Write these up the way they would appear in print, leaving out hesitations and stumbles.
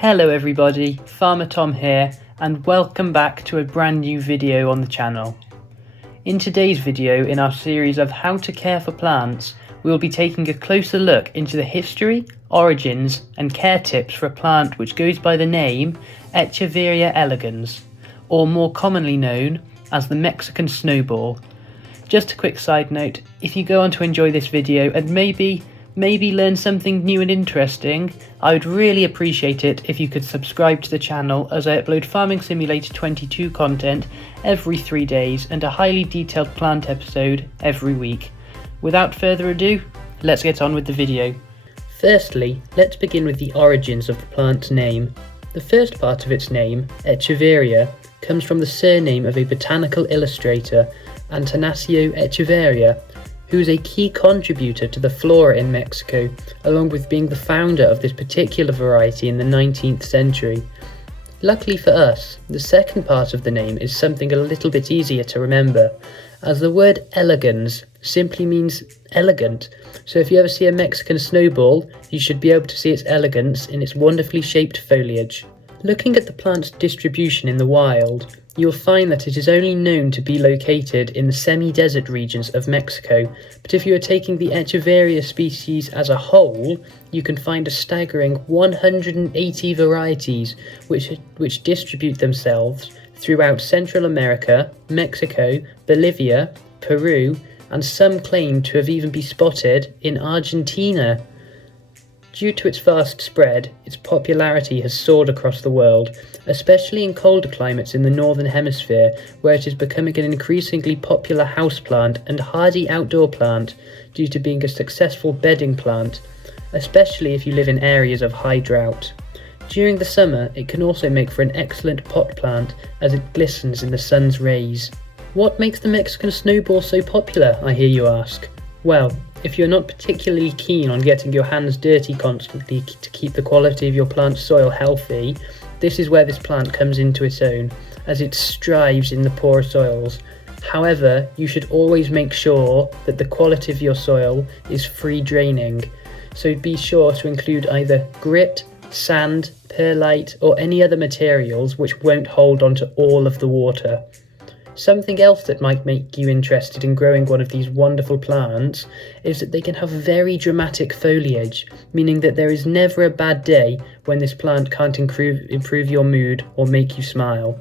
Hello everybody, Farmer Tom here, and welcome back to a brand new video on the channel. In today's video in our series of how to care for plants, we will be taking a closer look into the history, origins and care tips for a plant which goes by the name Echeveria elegans, or more commonly known as the Mexican snowball. Just a quick side note, if you go on to enjoy this video and maybe learn something new and interesting, I would really appreciate it if you could subscribe to the channel, as I upload Farming Simulator 22 content every 3 days and a highly detailed plant episode every week. Without further ado, let's get on with the video. Firstly, let's begin with the origins of the plant's name. The first part of its name, Echeveria, comes from the surname of a botanical illustrator, Antanasio Echeveria, who is a key contributor to the flora in Mexico, along with being the founder of this particular variety in the 19th century. Luckily for us, the second part of the name is something a little bit easier to remember, as the word elegans simply means elegant, so if you ever see a Mexican snowball, you should be able to see its elegance in its wonderfully shaped foliage. Looking at the plant's distribution in the wild, you'll find that it is only known to be located in the semi-desert regions of Mexico, but if you are taking the Echeveria species as a whole, you can find a staggering 180 varieties which distribute themselves throughout Central America, Mexico, Bolivia, Peru, and some claim to have even been spotted in Argentina. Due to its vast spread, its popularity has soared across the world, especially in colder climates in the northern hemisphere, where it is becoming an increasingly popular houseplant and hardy outdoor plant due to being a successful bedding plant, especially if you live in areas of high drought. During the summer, it can also make for an excellent pot plant as it glistens in the sun's rays. What makes the Mexican snowball so popular, I hear you ask? Well, if you're not particularly keen on getting your hands dirty constantly to keep the quality of your plant's soil healthy, this is where this plant comes into its own, as it strives in the poorer soils. However, you should always make sure that the quality of your soil is free draining, so be sure to include either grit, sand, perlite or any other materials which won't hold onto all of the water. Something else that might make you interested in growing one of these wonderful plants is that they can have very dramatic foliage, meaning that there is never a bad day when this plant can't improve your mood or make you smile.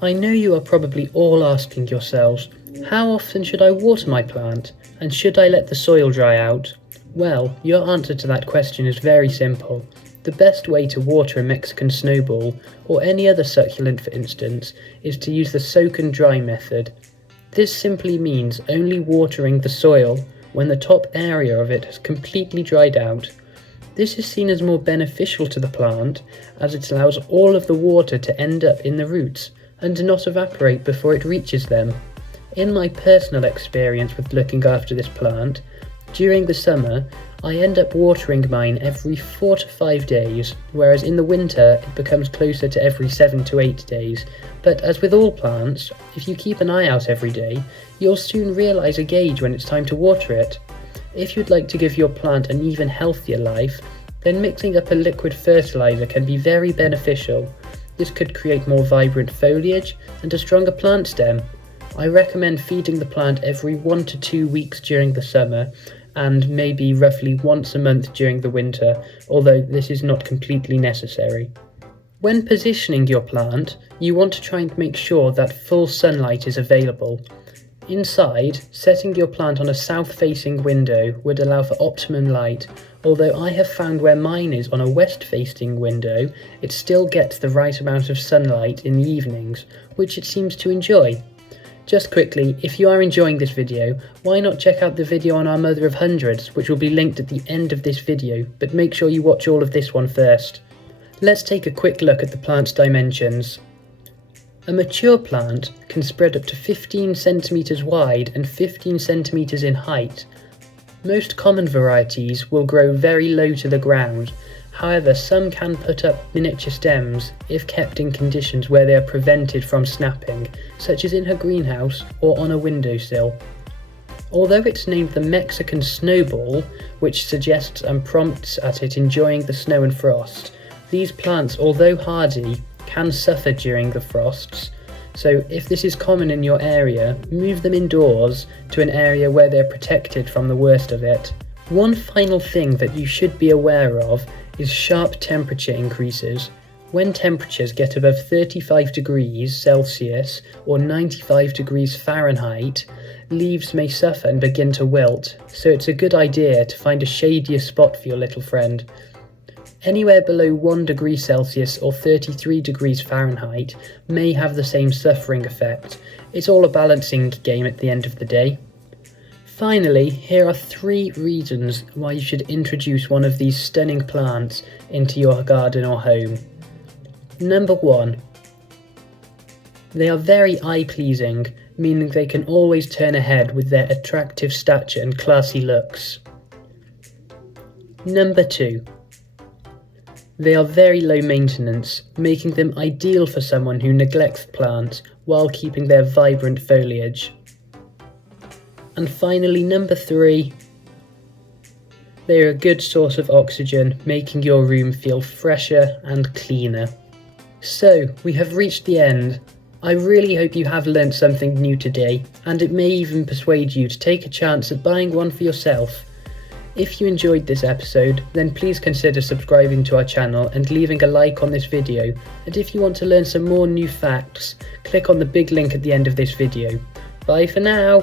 I know you are probably all asking yourselves, how often should I water my plant, and should I let the soil dry out? Well, your answer to that question is very simple. The best way to water a Mexican snowball, or any other succulent for instance, is to use the soak and dry method. This simply means only watering the soil when the top area of it has completely dried out. This is seen as more beneficial to the plant, as it allows all of the water to end up in the roots and not evaporate before it reaches them. In my personal experience with looking after this plant, during the summer, I end up watering mine every 4 to 5 days, whereas in the winter it becomes closer to every 7 to 8 days. But as with all plants, if you keep an eye out every day, you'll soon realise a gauge when it's time to water it. If you'd like to give your plant an even healthier life, then mixing up a liquid fertiliser can be very beneficial. This could create more vibrant foliage and a stronger plant stem. I recommend feeding the plant every 1 to 2 weeks during the summer, and maybe roughly once a month during the winter, although this is not completely necessary. When positioning your plant, you want to try and make sure that full sunlight is available. Inside, setting your plant on a south-facing window would allow for optimum light, although I have found where mine is on a west-facing window, it still gets the right amount of sunlight in the evenings, which it seems to enjoy. Just quickly, if you are enjoying this video, why not check out the video on our mother of hundreds, which will be linked at the end of this video, but make sure you watch all of this one first. Let's take a quick look at the plant's dimensions. A mature plant can spread up to 15 centimeters wide and 15 centimeters in height. Most common varieties will grow very low to the ground. However, some can put up miniature stems if kept in conditions where they are prevented from snapping, such as in her greenhouse or on a windowsill. Although it's named the Mexican snowball, which suggests and prompts at it enjoying the snow and frost, These plants, although hardy, can suffer during the frosts, so if this is common in your area, move them indoors to an area where they're protected from the worst of it. One final thing that you should be aware of is sharp temperature increases. When temperatures get above 35 degrees Celsius or 95 degrees Fahrenheit, leaves may suffer and begin to wilt, so it's a good idea to find a shadier spot for your little friend. Anywhere below 1 degree Celsius or 33 degrees Fahrenheit may have the same suffering effect. It's all a balancing game at the end of the day. Finally, here are 3 reasons why you should introduce one of these stunning plants into your garden or home. Number 1. They are very eye-pleasing, meaning they can always turn ahead with their attractive stature and classy looks. Number 2. They are very low maintenance, making them ideal for someone who neglects plants while keeping their vibrant foliage. And finally, number 3. They are a good source of oxygen, making your room feel fresher and cleaner. So, we have reached the end. I really hope you have learnt something new today, and it may even persuade you to take a chance at buying one for yourself. If you enjoyed this episode, then please consider subscribing to our channel and leaving a like on this video, and if you want to learn some more new facts, click on the big link at the end of this video. Bye for now!